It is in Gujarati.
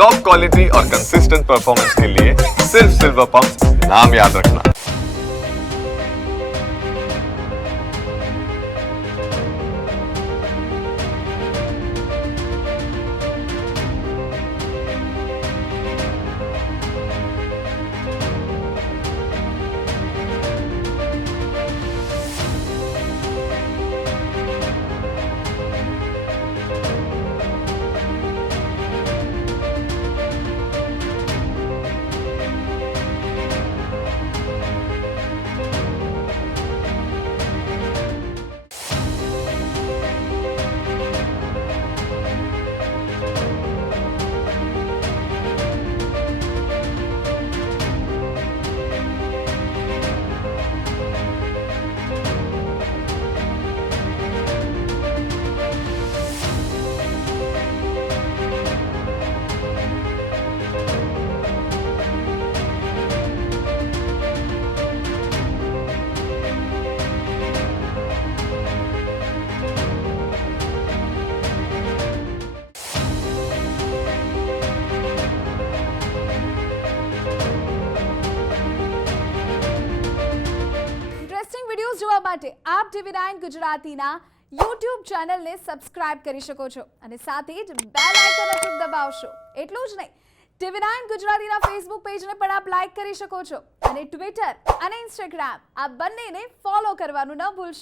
टॉप क्वालिटी और कंसिस्टेंट परफॉर्मेंस के लिए सिर्फ सिल्वर पंप नाम याद रखना। વિડિયોઝ જોવા માટે આપ TV9 ગુજરાતીના YouTube ચેનલને સબસ્ક્રાઇબ કરી શકો છો અને સાથે જ બેલ આઇકન અચૂક દબાવશો। એટલું જ નહીં, TV9 ગુજરાતીના Facebook પેજને પણ આપ લાઈક કરી શકો છો અને Twitter અને Instagram આ બંનેને ફોલો કરવાનું ન ભૂલશો।